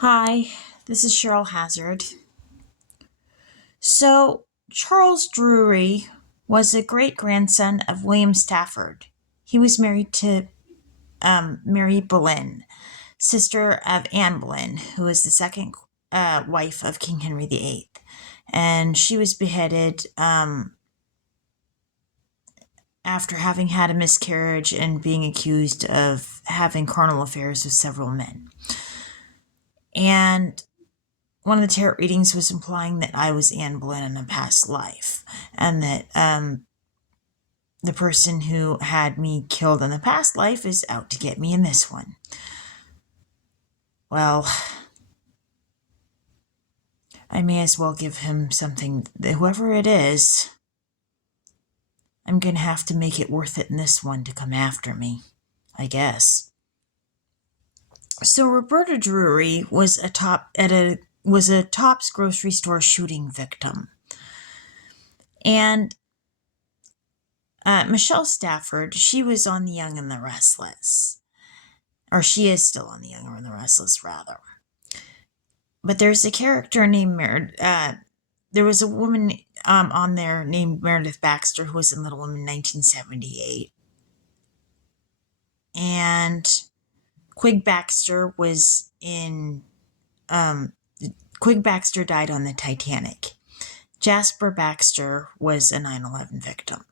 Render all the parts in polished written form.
Hi, this is Cheryl Hazzard. So, Charles Drury was a great grandson of William Stafford. He was married to Mary Boleyn, sister of Anne Boleyn, who was the second wife of King Henry VIII. And she was beheaded after having had a miscarriage and being accused of having carnal affairs with several men. And one of the tarot readings was implying that I was Anne Boleyn in a past life, and that the person who had me killed in the past life is out to get me in this one. Well, I may as well give him something. Whoever it is, I'm going to have to make it worth it in this one to come after me, I guess. So Roberta Drury was a Tops grocery store shooting victim. And Michelle Stafford, she was on The Young and the Restless. Or she is still on The Young and the Restless, rather. But there's a character named there was a woman on there named Meredith Baxter who was in Little Women 1978. And Quig Baxter was in... Quig Baxter died on the Titanic. Jasper Baxter was a 9/11 victim.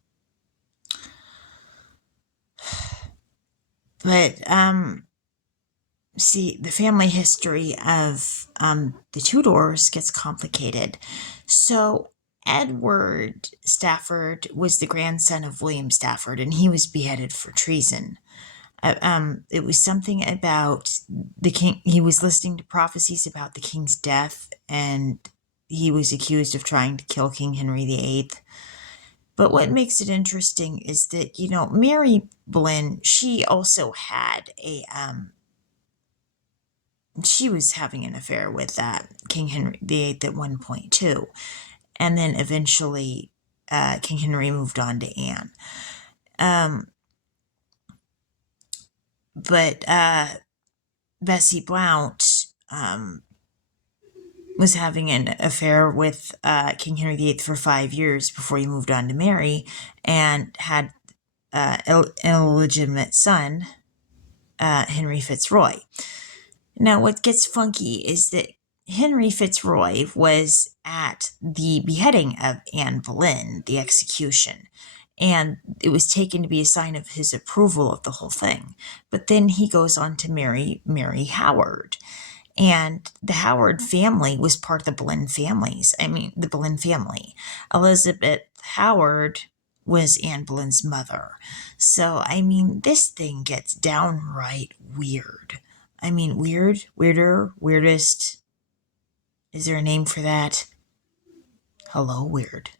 But, see, the family history of the Tudors gets complicated. So, Edward Stafford was the grandson of William Stafford, and he was beheaded for treason. It was something about the king. He was listening to prophecies about the king's death, and he was accused of trying to kill King Henry VIII. But what makes it interesting is that, Mary Boleyn, she also had she was having an affair with King Henry VIII at one point, too. And then eventually King Henry moved on to Anne. But Bessie Blount was having an affair with King Henry VIII for 5 years before he moved on to Mary, and had an illegitimate son, Henry Fitzroy. Now, what gets funky is that Henry Fitzroy was at the beheading of Anne Boleyn, the execution, and it was taken to be a sign of his approval of the whole thing. But then he goes on to marry Mary Howard. And the Howard family was part of the Boleyn families. The Boleyn family. Elizabeth Howard was Anne Boleyn's mother. So, this thing gets downright weird. Weird, weirder, weirdest. Is there a name for that? Hello, weird.